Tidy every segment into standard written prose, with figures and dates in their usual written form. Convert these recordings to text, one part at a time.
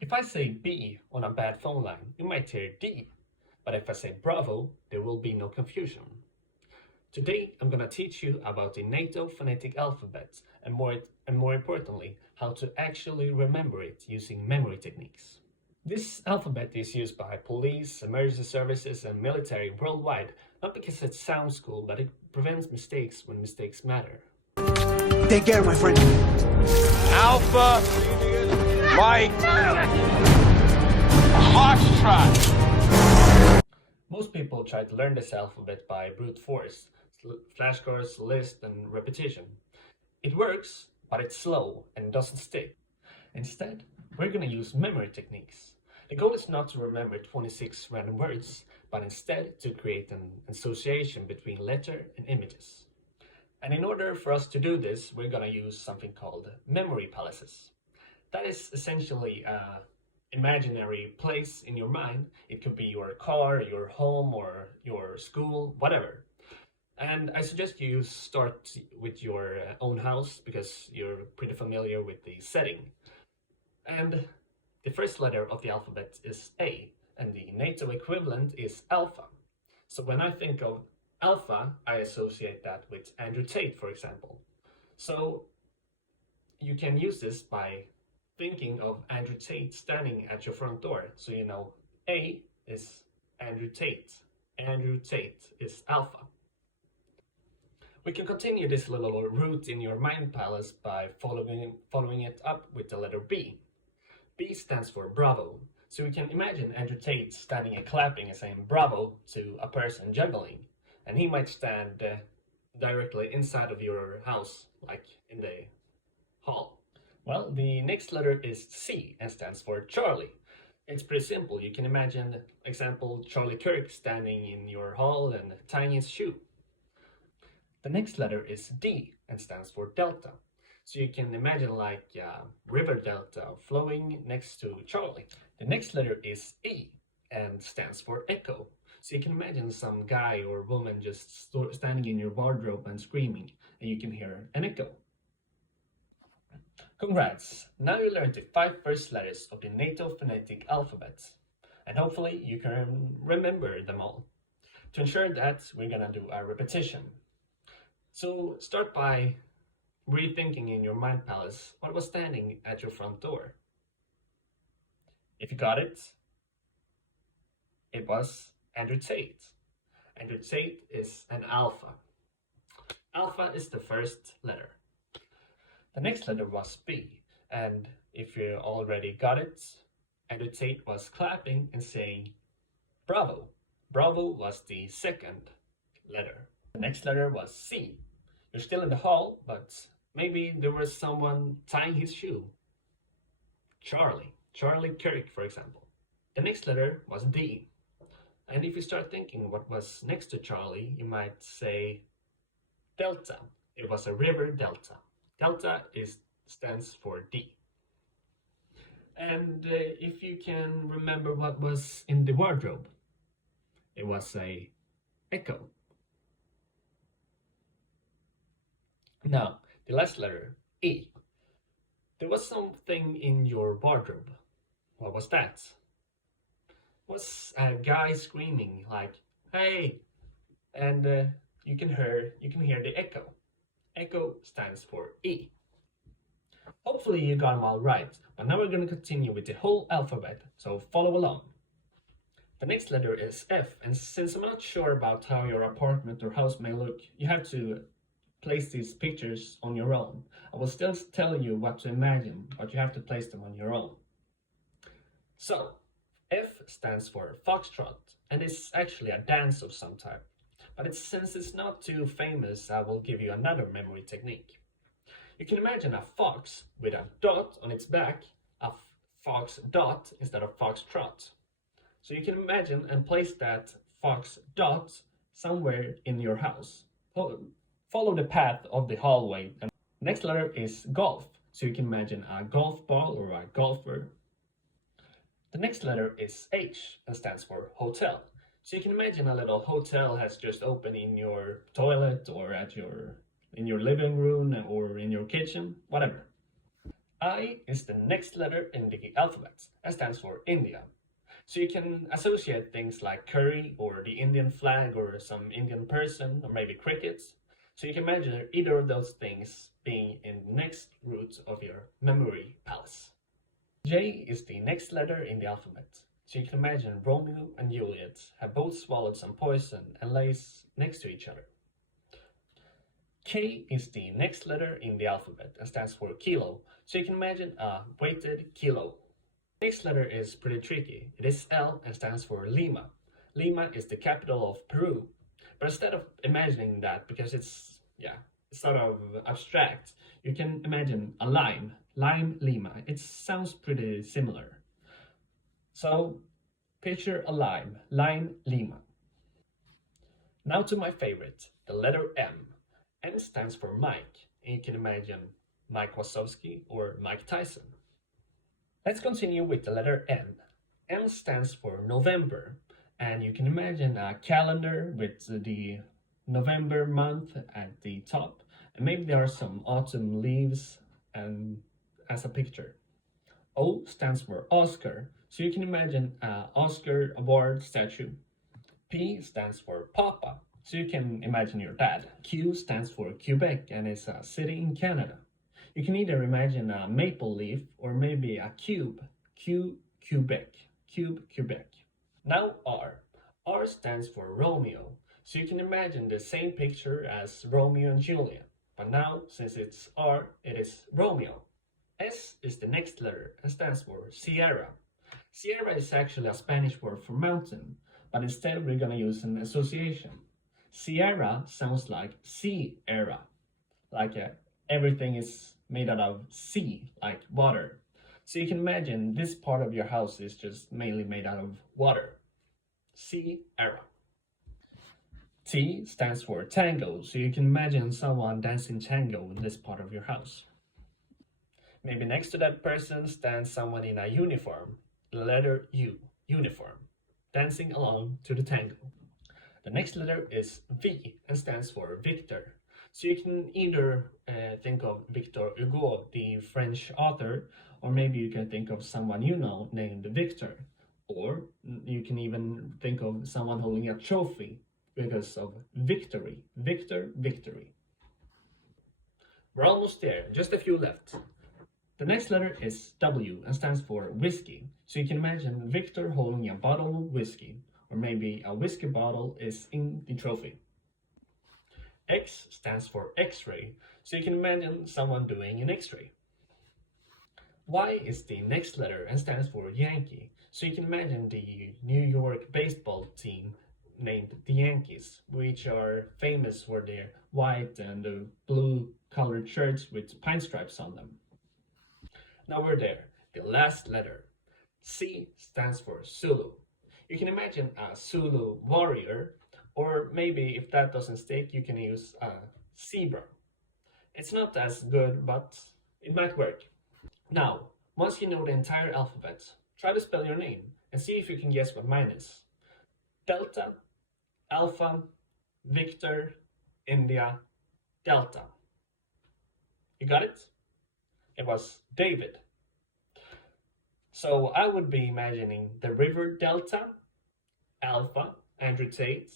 If I say B on a bad phone line, you might hear D, but if I say Bravo, there will be no confusion. Today, I'm gonna teach you about the NATO phonetic alphabet and more importantly, how to actually remember it using memory techniques. This alphabet is used by police, emergency services, and military worldwide, not because it sounds cool, but it prevents mistakes when mistakes matter. Take care, my friend. Alpha, Mike, Foxtrot. Most people try to learn this alphabet by brute force, flashcards, list, and repetition. It works, but it's slow and doesn't stick. Instead, we're gonna use memory techniques. The goal is not to remember 26 random words, but instead to create an association between letter and images. And in order for us to do this, we're gonna use something called memory palaces. That is essentially an imaginary place in your mind. It could be your car, your home, or your school, whatever. And I suggest you start with your own house because you're pretty familiar with the setting. And the first letter of the alphabet is A, and the NATO equivalent is alpha. So when I think of alpha, I associate that with Andrew Tate, for example. So you can use this by thinking of Andrew Tate standing at your front door. So you know A is Andrew Tate. Andrew Tate is alpha. We can continue this little route in your mind palace by following it up with the letter B. B stands for Bravo. So we can imagine Andrew Tate standing and clapping and saying Bravo to a person juggling. And he might stand directly inside of your house, like in the hall. Well, the next letter is C and stands for Charlie. It's pretty simple. You can imagine, example, Charlie Kirk standing in your hall and tying his shoe. The next letter is D and stands for Delta. So you can imagine like river delta flowing next to Charlie. The next letter is E and stands for Echo. So you can imagine some guy or woman just standing in your wardrobe and screaming, and you can hear an echo. Congrats! Now you learned the 5 first letters of the NATO phonetic alphabet, and hopefully you can remember them all. To ensure that, we're gonna do a repetition. So start by rethinking in your mind palace what was standing at your front door. If you got it, it was Andrew Tate. Andrew Tate is an alpha. Alpha is the first letter. The next letter was B, and if you already got it, Andrew Tate was clapping and saying Bravo. Bravo was the second letter. The next letter was C. You're still in the hall, but maybe there was someone tying his shoe. Charlie. Charlie Kirk, for example. The next letter was D. And if you start thinking what was next to Charlie, you might say Delta. It was a river delta. Delta stands for D. And if you can remember what was in the wardrobe, it was a echo. Now, the last letter, E. There was something in your wardrobe. What was that? It was a guy screaming like, hey! And you can hear the echo. Echo stands for E. Hopefully you got them all right, but now we're going to continue with the whole alphabet, so follow along. The next letter is F, and since I'm not sure about how your apartment or house may look, you have to place these pictures on your own. I will still tell you what to imagine, but you have to place them on your own. So, F stands for Foxtrot, and it's actually a dance of some type. But since it's not too famous, I will give you another memory technique. You can imagine a fox with a dot on its back, a fox dot instead of foxtrot. So you can imagine and place that fox dot somewhere in your house. Follow the path of the hallway. And next letter is golf. So you can imagine a golf ball or a golfer. The next letter is H and stands for hotel. So you can imagine a little hotel has just opened in your toilet or in your living room or in your kitchen, whatever. I is the next letter in the alphabet and stands for India. So you can associate things like curry or the Indian flag or some Indian person or maybe crickets. So you can imagine either of those things being in the next root of your memory palace. J is the next letter in the alphabet. So you can imagine Romeo and Juliet have both swallowed some poison and lays next to each other. K is the next letter in the alphabet and stands for kilo. So you can imagine a weighted kilo. The next letter is pretty tricky. It is L and stands for Lima. Lima is the capital of Peru. But instead of imagining that, because it's sort of abstract, you can imagine a lime. Lime Lima. It sounds pretty similar. So picture a lime. Lime Lima. Now to my favorite, the letter M. M stands for Mike, and you can imagine Mike Wazowski or Mike Tyson. Let's continue with the letter N. N stands for November, and you can imagine a calendar with the November month at the top, and maybe there are some autumn leaves and as a picture. O stands for Oscar, so you can imagine an Oscar award statue. P stands for Papa, so you can imagine your dad. Q stands for Quebec and is a city in Canada. You can either imagine a maple leaf or maybe a cube. Quebec. Cube, Quebec. Now R. R stands for Romeo, so you can imagine the same picture as Romeo and Juliet. But now, since it's R, it is Romeo. S is the next letter and stands for Sierra. Sierra is actually a Spanish word for mountain, but instead we're gonna use an association. Sierra sounds like sea era, like everything is made out of sea, like water. So you can imagine this part of your house is just mainly made out of water. Sea era. T stands for tango, so you can imagine someone dancing tango in this part of your house. Maybe next to that person stands someone in a uniform, the letter U, uniform, dancing along to the tango. The next letter is V and stands for Victor. So you can either think of Victor Hugo, the French author, or maybe you can think of someone you know named Victor. Or you can even think of someone holding a trophy because of victory. Victor, victory. We're almost there, just a few left. The next letter is W and stands for whiskey. So you can imagine Victor holding a bottle of whiskey, or maybe a whiskey bottle is in the trophy. X stands for X-ray, so you can imagine someone doing an X-ray. Y is the next letter and stands for Yankee, so you can imagine the New York baseball team named the Yankees, which are famous for their white and blue colored shirts with pine stripes on them. Now we're there, the last letter. C stands for Zulu. You can imagine a Zulu warrior, or maybe if that doesn't stick, you can use a zebra. It's not as good, but it might work. Now, once you know the entire alphabet, try to spell your name and see if you can guess what mine is. Delta, Alpha, Victor, India, Delta. You got it? It was David. So I would be imagining the river Delta, Alpha, Andrew Tate,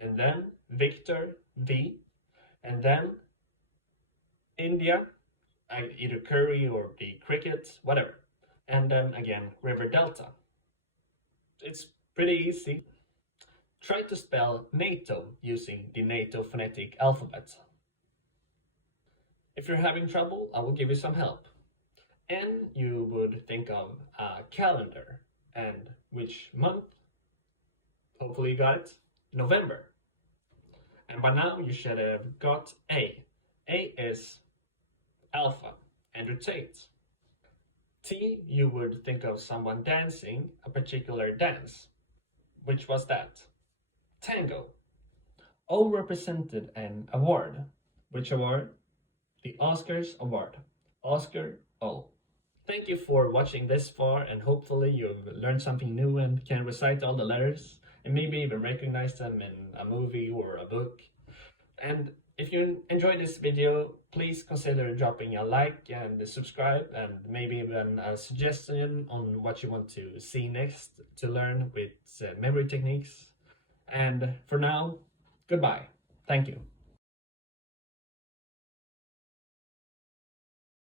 and then Victor, V, and then India, either curry or the cricket, whatever. And then again, river Delta. It's pretty easy. Try to spell NATO using the NATO phonetic alphabet. If you're having trouble, I will give you some help. N, you would think of a calendar. And which month? Hopefully you got it. November. And by now you should have got A. A is Alpha, Andrew Tate. T, you would think of someone dancing a particular dance. Which was that? Tango. O represented an award. Which award? The Oscars award. Oscar O. Thank you for watching this far, and hopefully you've learned something new and can recite all the letters and maybe even recognize them in a movie or a book. And If you enjoyed this video, please consider dropping a like and subscribe, and maybe even a suggestion on what you want to see next to learn with memory techniques. And for now, goodbye. Thank you.